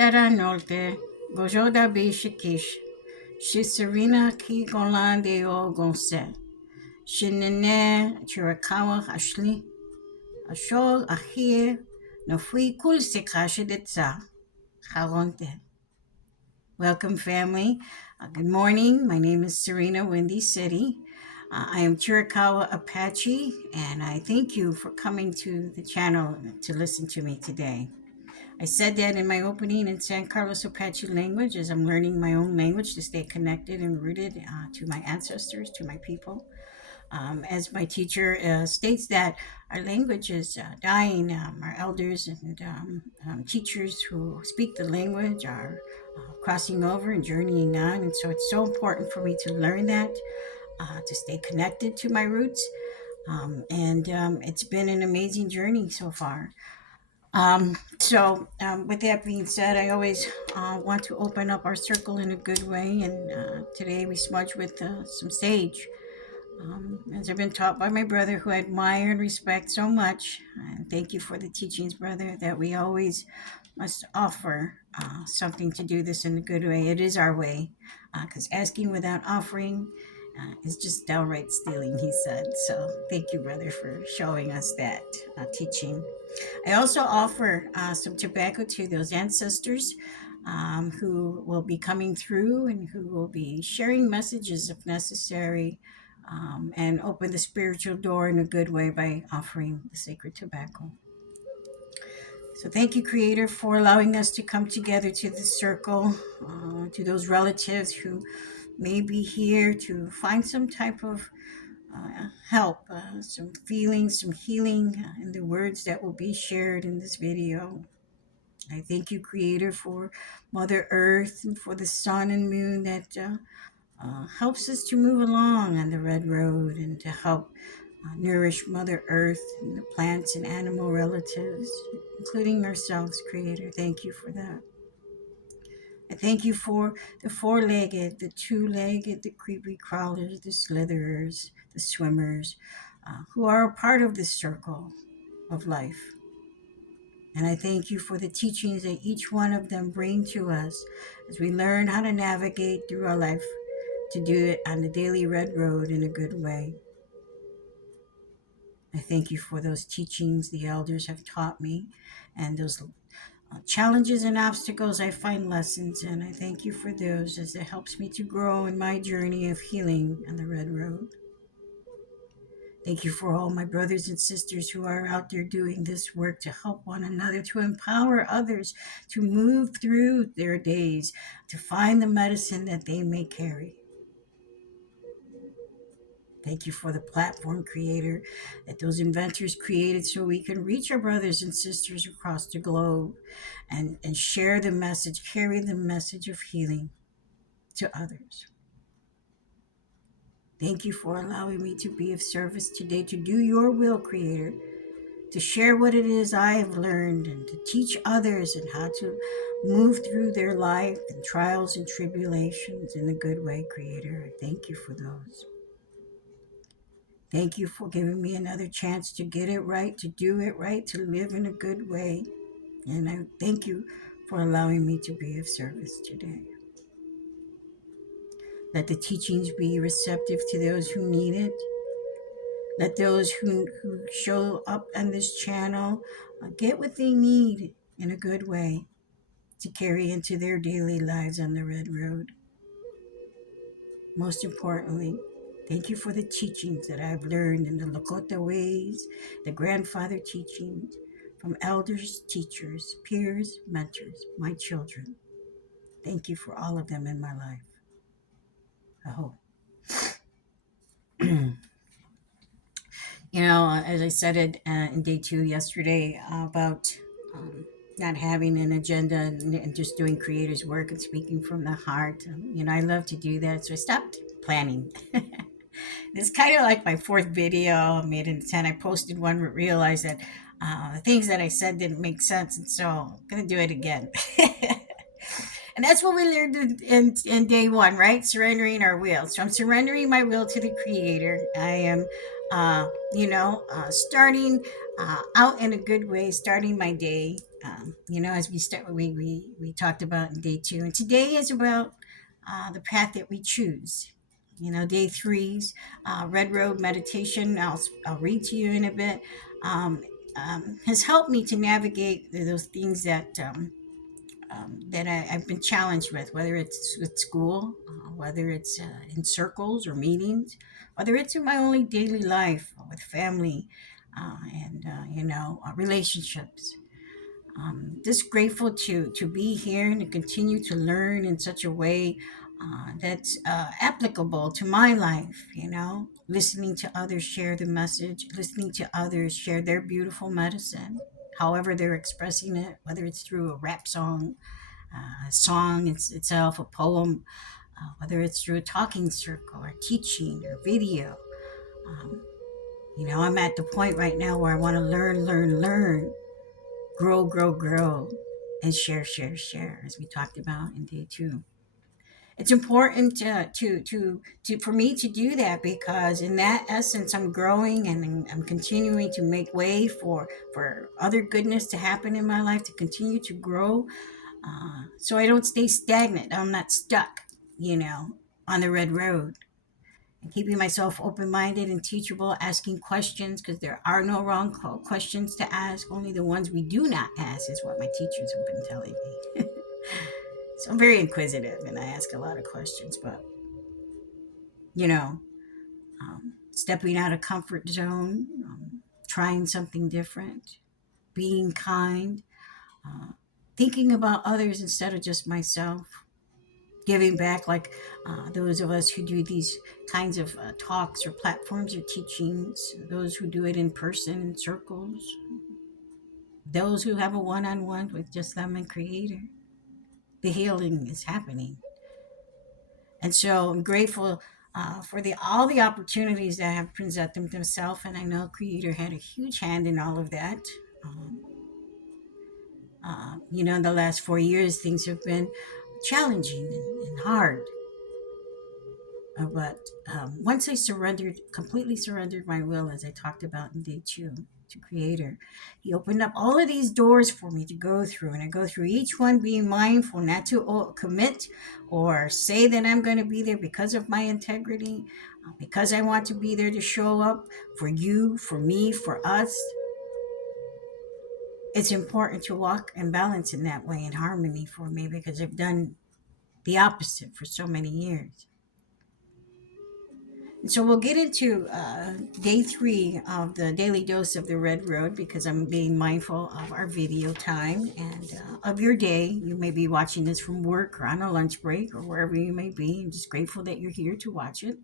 Dada Nolte, Gozhóó Dabíh Shik'íís, Sarina Golán Deyol Gonséé, Chiricahua Apache, Ashóó, Ahi'ye, Nawíí Haronte. Welcome, family. Good morning. My name is Sarina Windy City. I am Chiricahua Apache, and I thank you for coming to the channel to listen to me today. I said that in my opening in San Carlos Apache language as I'm learning my own language to stay connected and rooted to my ancestors, to my people. As my teacher states that our language is dying. Our elders and teachers who speak the language are crossing over and journeying on. And so it's so important for me to learn that, to stay connected to my roots. It's been an amazing journey so far. With that being said, I always want to open up our circle in a good way. And today we smudge with some sage. As I've been taught by my brother, who I admire and respect so much. And thank you for the teachings, brother, that we always must offer something to do this in a good way. It is our way, because asking without offering is just downright stealing, he said. So thank you, brother, for showing us that teaching. I also offer some tobacco to those ancestors who will be coming through and who will be sharing messages if necessary, and open the spiritual door in a good way by offering the sacred tobacco. So thank you, Creator, for allowing us to come together to this circle, to those relatives who may be here to find some type of help, some feelings, some healing in the words that will be shared in this video. I thank you, Creator, for Mother Earth and for the sun and moon that helps us to move along on the red road and to help nourish Mother Earth and the plants and animal relatives, including ourselves, Creator. Thank you for that. I thank you for the four-legged, the two-legged, the creepy crawlers, the slitherers, the swimmers, who are a part of this circle of life. And I thank you for the teachings that each one of them bring to us as we learn how to navigate through our life, to do it on the daily red road in a good way. I thank you for those teachings the elders have taught me, and those challenges and obstacles I find lessons, and I thank you for those as it helps me to grow in my journey of healing on the red road. Thank you for all my brothers and sisters who are out there doing this work to help one another, to empower others to move through their days, to find the medicine that they may carry. Thank you for the platform, Creator, that those inventors created so we can reach our brothers and sisters across the globe and share the message, carry the message of healing to others. Thank you for allowing me to be of service today, to do your will, Creator, to share what it is I have learned and to teach others and how to move through their life and trials and tribulations in a good way, Creator. I thank you for those. Thank you for giving me another chance to get it right, to do it right, to live in a good way. And I thank you for allowing me to be of service today. Let the teachings be receptive to those who need it. Let those who show up on this channel get what they need in a good way to carry into their daily lives on the red road. Most importantly, thank you for the teachings that I've learned in the Lakota ways, the grandfather teachings from elders, teachers, peers, mentors, my children. Thank you for all of them in my life. Aho. As I said it in day 2 yesterday about not having an agenda and just doing creators work and speaking from the heart. I love to do that, so I stopped planning. It's kind of like my 4th video I made in 10. I posted one, but realized that the things that I said didn't make sense, and so I'm going to do it again. And that's what we learned in day 1, right? Surrendering our will. So I'm surrendering my will to the Creator. I am, starting out in a good way, starting my day As we talked about in day 2, and today is about the path that we choose. Day 3's Red Road meditation. I'll read to you in a bit. Um, has helped me to navigate those things that I've been challenged with, whether it's with school, whether it's in circles or meetings, whether it's in my only daily life with family and relationships. Just grateful to be here and to continue to learn in such a way that's applicable to my life. Listening to others share the message, listening to others share their beautiful medicine, however they're expressing it, whether it's through a rap song, a song itself, a poem, whether it's through a talking circle or teaching or video. Um, I'm at the point right now where I want to learn, grow, grow, grow, and share, share, share, as we talked about in day 2. It's important for me to do that, because in that essence I'm growing and I'm continuing to make way for other goodness to happen in my life, to continue to grow, so I don't stay stagnant. I'm not stuck, on the red road. And keeping myself open-minded and teachable, asking questions, because there are no wrong questions to ask. Only the ones we do not ask is what my teachers have been telling me. So I'm very inquisitive and I ask a lot of questions, but you know, stepping out of comfort zone, trying something different, being kind, uh, thinking about others instead of just myself, giving back, like those of us who do these kinds of talks or platforms or teachings, those who do it in person in circles, those who have a one-on-one with just them and creator. The healing is happening. And so I'm grateful for all the opportunities that have presented themselves, and I know creator had a huge hand in all of that. um, in the last 4 years things have been challenging and hard. But once I completely surrendered my will, as I talked about in day 2, to Creator, He opened up all of these doors for me to go through. And I go through each one being mindful not to commit or say that I'm going to be there because of my integrity, because I want to be there to show up for you, for me, for us. It's important to walk and balance in that way, in harmony for me, because I've done the opposite for so many years. So we'll get into day 3 of the daily dose of the red road, because I'm being mindful of our video time and of your day. You may be watching this from work or on a lunch break or wherever you may be. I'm just grateful that you're here to watch it.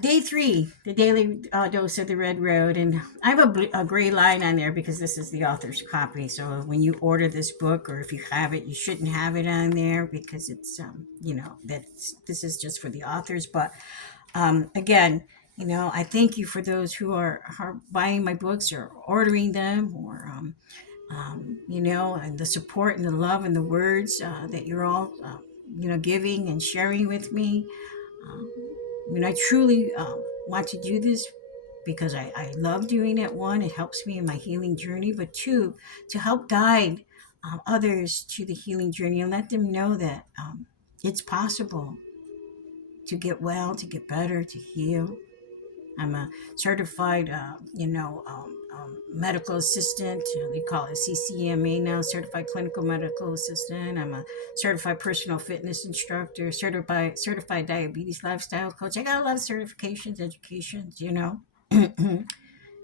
Day 3, the daily dose of the red road. And I have a gray line on there because this is the author's copy. So when you order this book, or if you have it, you shouldn't have it on there, because it's, this is just for the authors. But again, I thank you for those who are buying my books or ordering them, or and the support and the love and the words that you're all giving and sharing with me. I truly want to do this because I love doing it. One, it helps me in my healing journey, but two, to help guide others to the healing journey and let them know that it's possible to get well, to get better, to heal. I'm a certified, medical assistant. They call it CCMA now, certified clinical medical assistant. I'm a certified personal fitness instructor, certified diabetes lifestyle coach. I got a lot of certifications, educations, And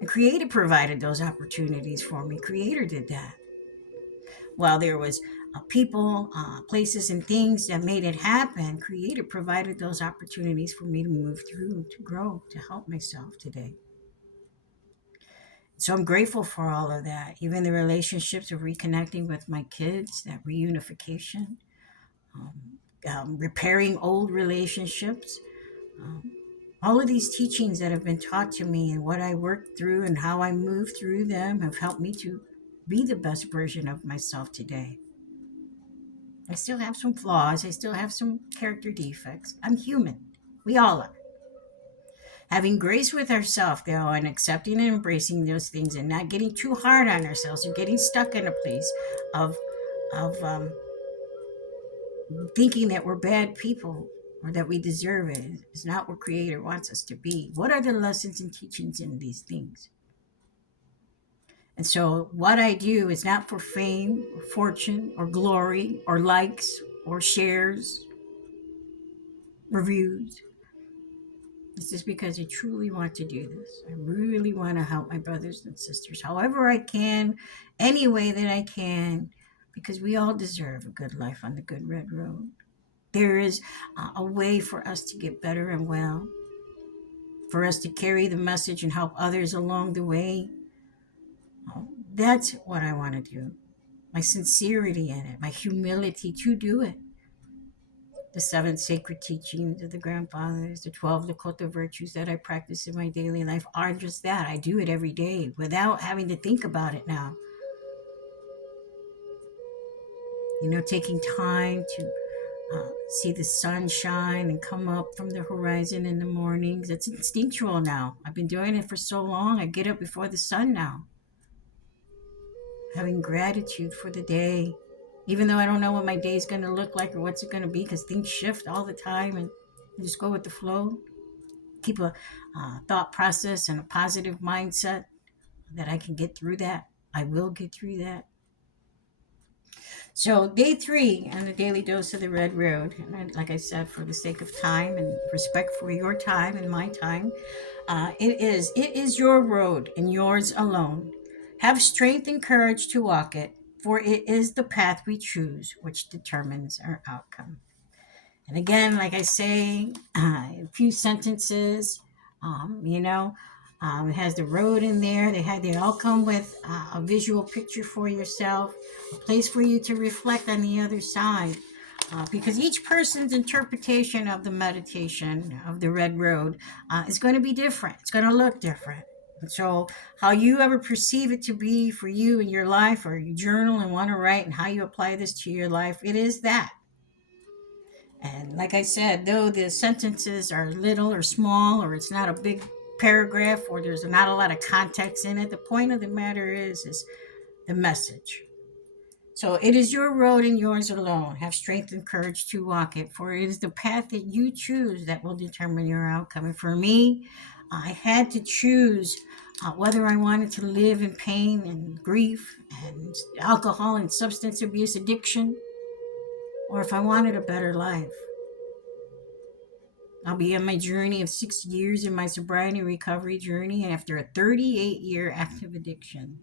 Creator provided those opportunities for me. Creator did that. While there was people, places, and things that made it happen, Creator provided those opportunities for me to move through, to grow, to help myself today. So I'm grateful for all of that. Even the relationships of reconnecting with my kids, that reunification, repairing old relationships. Um, all of these teachings that have been taught to me and what I worked through and how I moved through them have helped me to be the best version of myself today. I still have some flaws. I still have some character defects. I'm human. We all are. Having grace with ourselves, though, and accepting and embracing those things, and not getting too hard on ourselves or getting stuck in a place of of thinking that we're bad people or that we deserve it is not what Creator wants us to be. What are the lessons and teachings in these things? And so, what I do is not for fame or fortune or glory or likes or shares, reviews. This is because I truly want to do this. I really want to help my brothers and sisters however I can, any way that I can, because we all deserve a good life on the good red road. There is a way for us to get better and well, for us to carry the message and help others along the way. That's what I want to do. My sincerity in it, my humility to do it. The 7 sacred teachings of the grandfathers, the 12 Lakota virtues that I practice in my daily life are just that. I do it every day without having to think about it now. Taking time to see the sun shine and come up from the horizon in the mornings. It's instinctual now. I've been doing it for so long. I get up before the sun now. Having gratitude for the day, even though I don't know what my day is going to look like or what's it going to be, because things shift all the time, and just go with the flow. Keep a thought process and a positive mindset that I can get through that. I will get through that. So day 3 on the daily dose of the red road, and like I said, for the sake of time and respect for your time and my time, it is your road and yours alone. Have strength and courage to walk it, for it is the path we choose which determines our outcome. And again, like I say, a few sentences, it has the road in there. They all come with a visual picture for yourself, a place for you to reflect on the other side. Because each person's interpretation of the meditation of the red road is going to be different. It's going to look different. And so how you ever perceive it to be for you in your life, or you journal and want to write, and how you apply this to your life, it is that. And like I said, though the sentences are little or small, or it's not a big paragraph, or there's not a lot of context in it, the point of the matter is the message. So it is your road and yours alone. Have strength and courage to walk it, for it is the path that you choose that will determine your outcome. And for me, I had to choose whether I wanted to live in pain and grief and alcohol and substance abuse addiction, or if I wanted a better life. I'll be on my journey of 6 years in my sobriety recovery journey after a 38-year active addiction.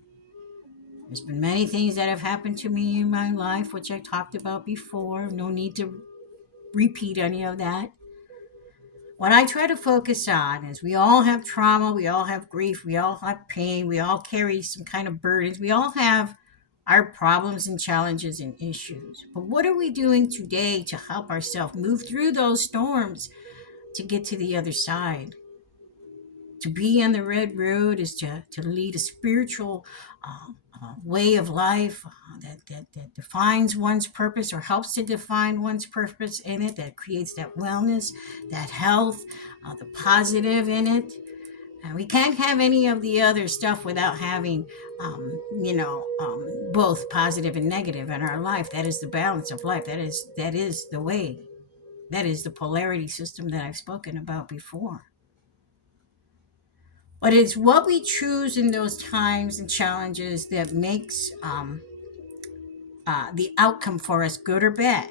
There's been many things that have happened to me in my life, which I talked about before. No need to repeat any of that. What I try to focus on is we all have trauma, we all have grief, we all have pain, we all carry some kind of burdens, we all have our problems and challenges and issues. But what are we doing today to help ourselves move through those storms to get to the other side? To be on the red road is to lead a spiritual way of life that defines one's purpose, or helps to define one's purpose in it, that creates that wellness, that health, the positive in it. And we can't have any of the other stuff without having, both positive and negative in our life. That is the balance of life. That is the way. That is the polarity system that I've spoken about before. But it's what we choose in those times and challenges that makes the outcome for us, good or bad.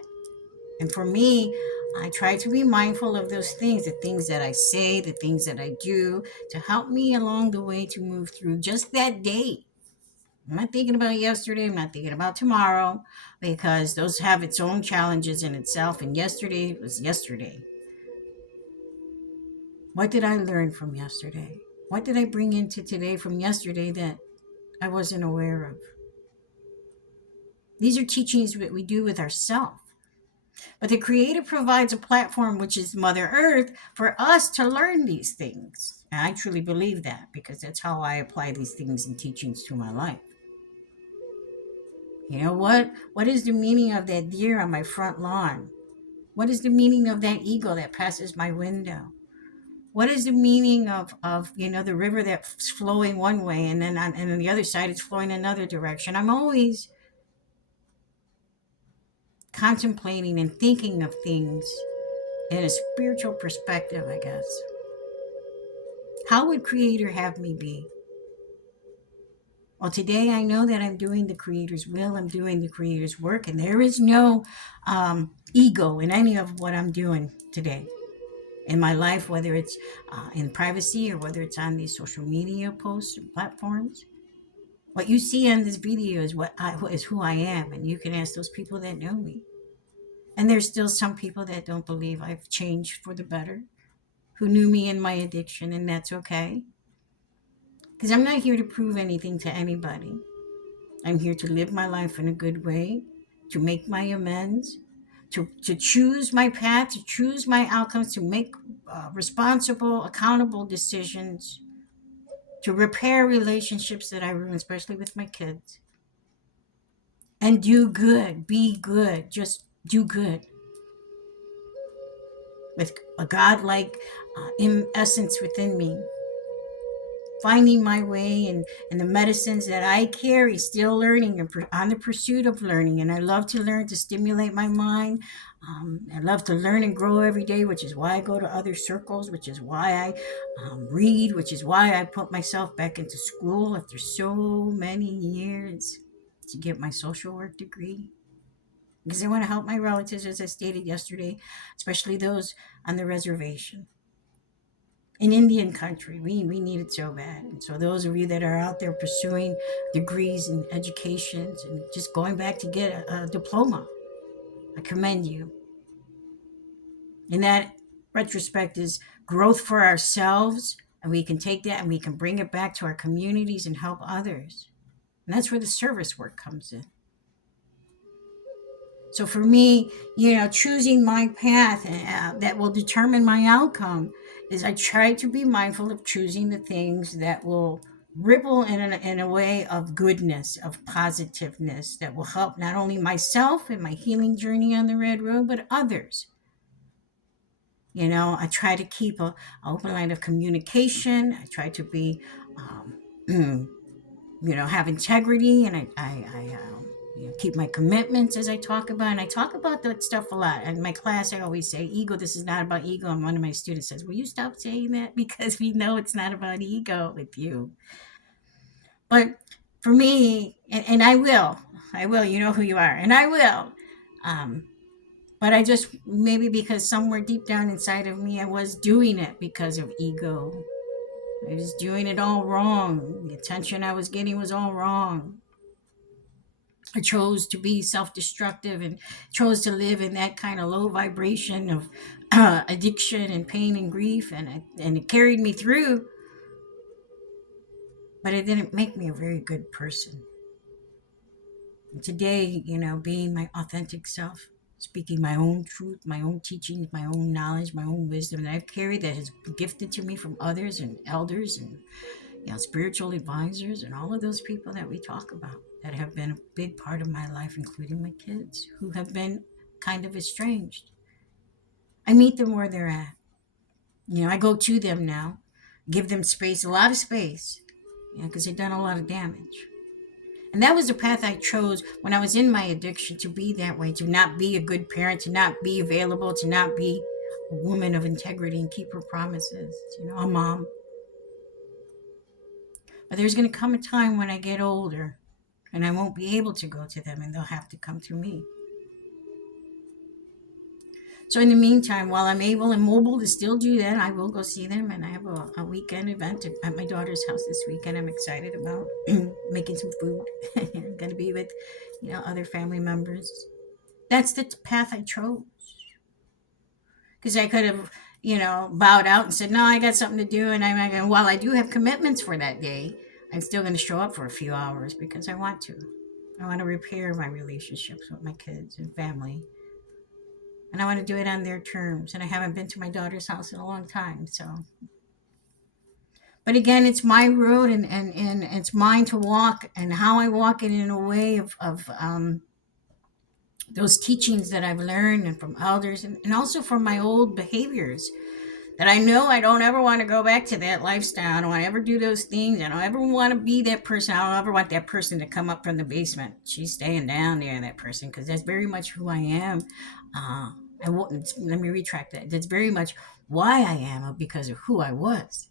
And for me, I try to be mindful of those things, the things that I say, the things that I do, to help me along the way to move through just that day. I'm not thinking about yesterday. I'm not thinking about tomorrow, because those have its own challenges in itself. And yesterday was yesterday. What did I learn from yesterday? What did I bring into today from yesterday that I wasn't aware of? These are teachings that we do with ourselves. But the Creator provides a platform, which is Mother Earth, for us to learn these things. And I truly believe that, because that's how I apply these things and teachings to my life. You know what? What is the meaning of that deer on my front lawn? What is the meaning of that eagle that passes my window? What is the meaning of the river that's flowing one way, and then on the other side it's flowing another direction? I'm always contemplating and thinking of things in a spiritual perspective, I guess. How would Creator have me be? Well, today I know that I'm doing the Creator's will, I'm doing the Creator's work, and there is no ego in any of what I'm doing today in my life, whether it's in privacy or whether it's on these social media posts or platforms. What you see on this video is who I am, and you can ask those people that know me. And there's still some people that don't believe I've changed for the better, who knew me in my addiction, and that's okay. Because I'm not here to prove anything to anybody. I'm here to live my life in a good way, to make my amends, to choose my path, to choose my outcomes, to make responsible, accountable decisions, to repair relationships that I ruin, especially with my kids. And do good, be good, just do good. With a God-like essence within me. Finding my way and the medicines that I carry, still learning and on the pursuit of learning. And I love to learn, to stimulate my mind. I love to learn and grow every day, which is why I go to other circles, which is why I read, which is why I put myself back into school after so many years to get my social work degree. Because I want to help my relatives, as I stated yesterday, especially those on the reservation. In Indian country, we need it so bad. And so those of you that are out there pursuing degrees and educations and just going back to get a diploma, I commend you. In that retrospect is growth for ourselves, and we can take that and we can bring it back to our communities and help others. And that's where the service work comes in. So for me, choosing my path that will determine my outcome is I try to be mindful of choosing the things that will ripple in a way of goodness, of positiveness, that will help not only myself in my healing journey on the red road, but others. I try to keep an open line of communication. I try to be, have integrity, and I keep my commitments, as I talk about. And I talk about that stuff a lot. In my class, I always say, ego, this is not about ego. And one of my students says, will you stop saying that? Because we know it's not about ego with you. But for me, and I will, you know who you are, and I will. But I just, maybe because somewhere deep down inside of me, I was doing it because of ego. I was doing it all wrong. The attention I was getting was all wrong. I chose to be self-destructive and chose to live in that kind of low vibration of addiction and pain and grief, and it carried me through, but it didn't make me a very good person. And today, being my authentic self, speaking my own truth, my own teachings, my own knowledge, my own wisdom that I've carried, that has been gifted to me from others and elders and spiritual advisors and all of those people that we talk about that have been a big part of my life, including my kids who have been kind of estranged. I meet them where they're at. I go to them now, give them space, a lot of space, because they've done a lot of damage. And that was the path I chose when I was in my addiction, to be that way, to not be a good parent, to not be available, to not be a woman of integrity and keep her promises, a mom. But there's going to come a time when I get older and I won't be able to go to them, and they'll have to come to me. So in the meantime, while I'm able and mobile to still do that, I will go see them. And I have a weekend event at my daughter's house this weekend. I'm excited about making some food. I'm going to be with, other family members. That's the path I chose. Because I could have, bowed out and said, no, I got something to do. And while I do have commitments for that day, I'm still going to show up for a few hours because I want to. I want to repair my relationships with my kids and family. And I want to do it on their terms. And I haven't been to my daughter's house in a long time. So, but again, it's my road, and it's mine to walk, and how I walk it in a way of those teachings that I've learned and from elders, and also from my old behaviors That I know I don't ever want to go back to that lifestyle. I don't want to ever do those things. I don't ever want to be that person. I don't ever want that person to come up from the basement. She's staying down there, that person, because that's very much who I am. I won't, let me retract that. That's very much why I am, because of who I was.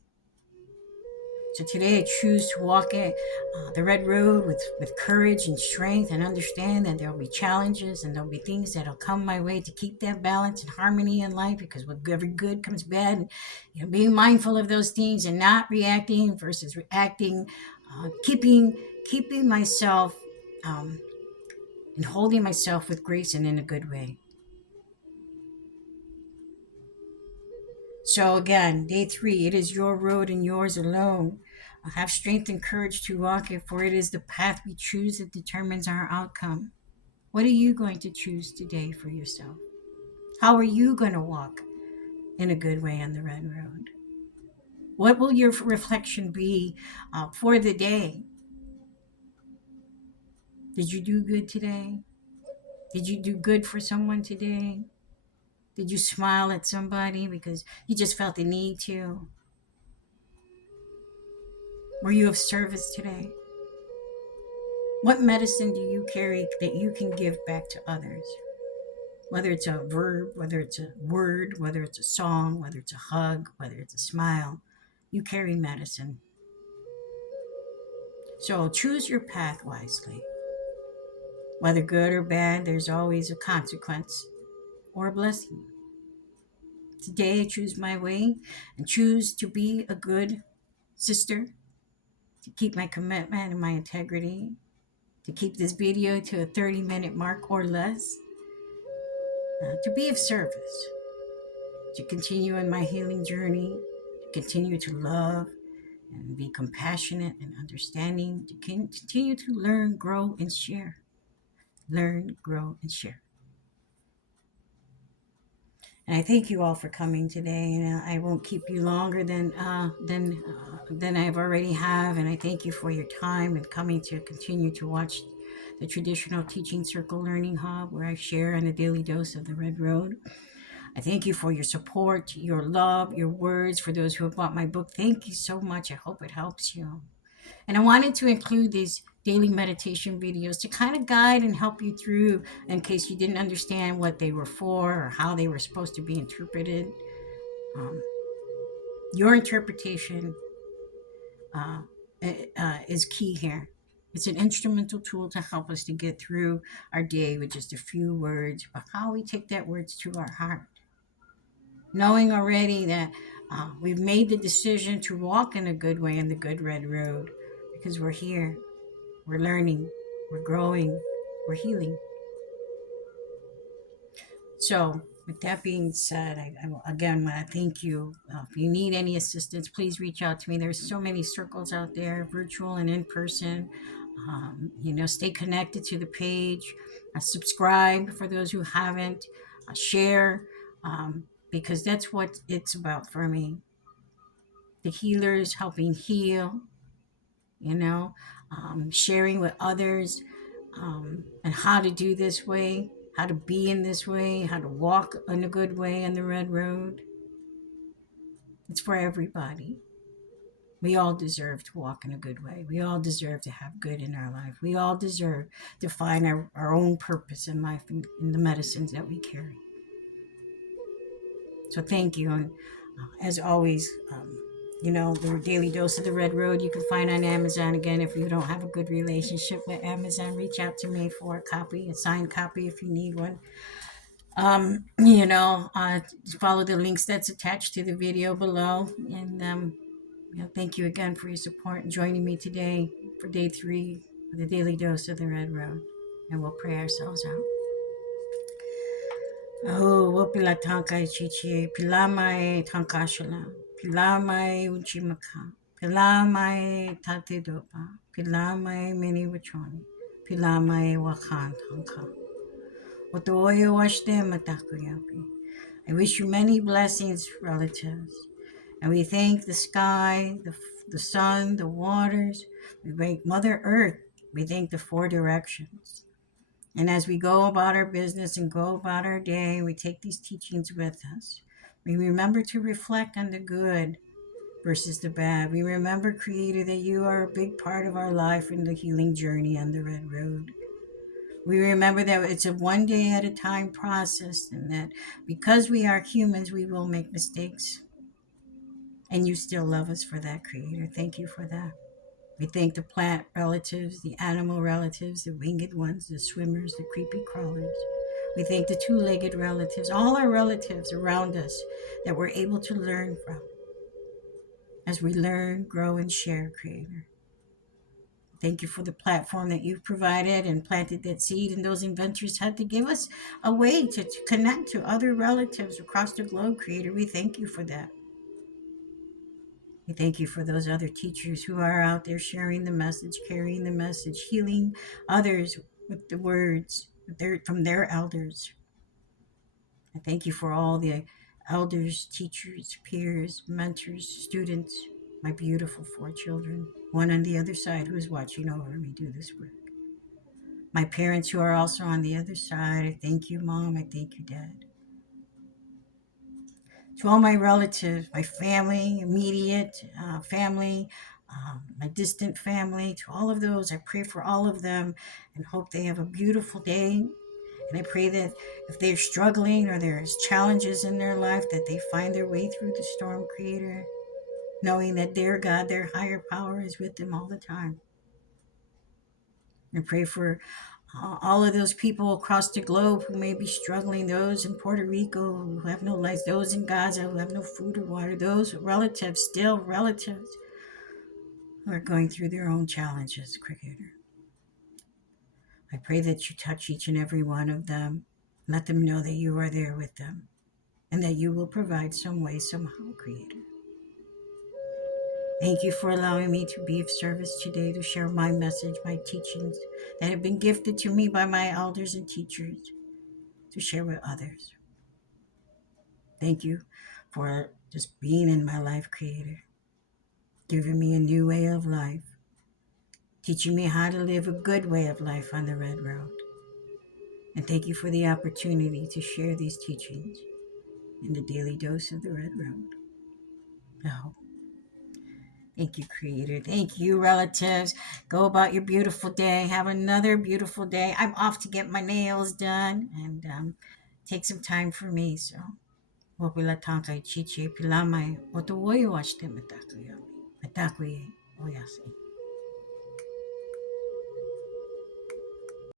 So today I choose to walk the red road with courage and strength, and understand that there'll be challenges and there'll be things that'll come my way to keep that balance and harmony in life, because with every good comes bad. And, being mindful of those things and not reacting versus reacting, keeping myself and holding myself with grace and in a good way. So again, day 3, it is your road and yours alone. Have strength and courage to walk it, for it is the path we choose that determines our outcome. What are you going to choose today for yourself? How are you going to walk in a good way on the red road? What will your reflection be for the day? Did you do good today? Did you do good for someone today? Did you smile at somebody because you just felt the need to? Were you of service today? What medicine do you carry that you can give back to others? Whether it's a verb, whether it's a word, whether it's a song, whether it's a hug, whether it's a smile, you carry medicine. So choose your path wisely. Whether good or bad, there's always a consequence or a blessing. Today I choose my way and choose to be a good sister, to keep my commitment and my integrity, to keep this video to a 30-minute mark or less, to be of service, to continue in my healing journey, to continue to love and be compassionate and understanding, to continue to learn, grow, and share. Learn, grow, and share. And I thank you all for coming today. And I won't keep you longer than I've already have. And I thank you for your time and coming to continue to watch the Traditional Teaching Circle Learning Hub, where I share on a daily dose of the Red Road. I thank you for your support, your love, your words. For those who have bought my book, thank you so much. I hope it helps you. And I wanted to include these daily meditation videos to kind of guide and help you through in case you didn't understand what they were for or how they were supposed to be interpreted. Your interpretation is key here. It's an instrumental tool to help us to get through our day with just a few words, but how we take that words to our heart. Knowing already that we've made the decision to walk in a good way in the good red road, because we're here, we're learning, we're growing, we're healing. So with that being said, I again want to thank you. If you need any assistance, please reach out to me. There's so many circles out there, virtual and in person. Stay connected to the page. Subscribe for those who haven't. Share, because that's what it's about for me. The healers helping heal, sharing with others, and how to do this way, how to be in this way, how to walk in a good way on the red road. It's for everybody. We all deserve to walk in a good way. We all deserve to have good in our life. We all deserve to find our own purpose in life and in the medicines that we carry. So thank you. And as always, the daily dose of the red road you can find on Amazon. Again, if you don't have a good relationship with Amazon, reach out to me for a copy, a signed copy if you need one. Follow the links that's attached to the video below. And thank you again for your support and joining me today for day 3 of the daily dose of the red road. And we'll pray ourselves out. Oh, wopila tankai chichi, pilamai tankashala, pilamai uchimaka, pilamai tatedopa, pilamai mini wachoni, pilamai wakan tanka. Otoyo washte matakuyapi. I wish you many blessings, relatives. And we thank the sky, the sun, the waters. We thank Mother Earth. We thank the 4 directions. And as we go about our business and go about our day, we take these teachings with us. We remember to reflect on the good versus the bad. We remember, Creator, that you are a big part of our life in the healing journey on the Red Road. We remember that it's a one day at a time process, and that because we are humans, we will make mistakes. And you still love us for that, Creator. Thank you for that. We thank the plant relatives, the animal relatives, the winged ones, the swimmers, the creepy crawlers. We thank the two-legged relatives, all our relatives around us that we're able to learn from as we learn, grow, and share, Creator. Thank you for the platform that you've provided and planted that seed, and those inventors had to give us a way to connect to other relatives across the globe, Creator. We thank you for that. We thank you for those other teachers who are out there sharing the message, carrying the message, healing others with the words from their elders. I thank you for all the elders, teachers, peers, mentors, students, my beautiful 4 children, one on the other side who is watching over me do this work. My parents who are also on the other side, I thank you, Mom. I thank you, Dad. To all my relatives, my family, immediate family, my distant family, to all of those, I pray for all of them and hope they have a beautiful day. And I pray that if they're struggling or there's challenges in their life, that they find their way through the storm, Creator, knowing that their God, their higher power is with them all the time. I pray for all of those people across the globe who may be struggling, those in Puerto Rico who have no lights, those in Gaza who have no food or water, those relatives, still relatives, who are going through their own challenges, Creator. I pray that you touch each and every one of them. Let them know that you are there with them and that you will provide some way, somehow, Creator. Thank you for allowing me to be of service today to share my message, my teachings that have been gifted to me by my elders and teachers to share with others. Thank you for just being in my life, Creator, giving me a new way of life, teaching me how to live a good way of life on the Red Road. And thank you for the opportunity to share these teachings in the daily dose of the Red Road. Oh, thank you, Creator. Thank you, relatives. Go about your beautiful day. Have another beautiful day. I'm off to get my nails done and take some time for me. So, wapila tankai chiche pilamai otowoyo ashte matakuyo. Matakuye oyase.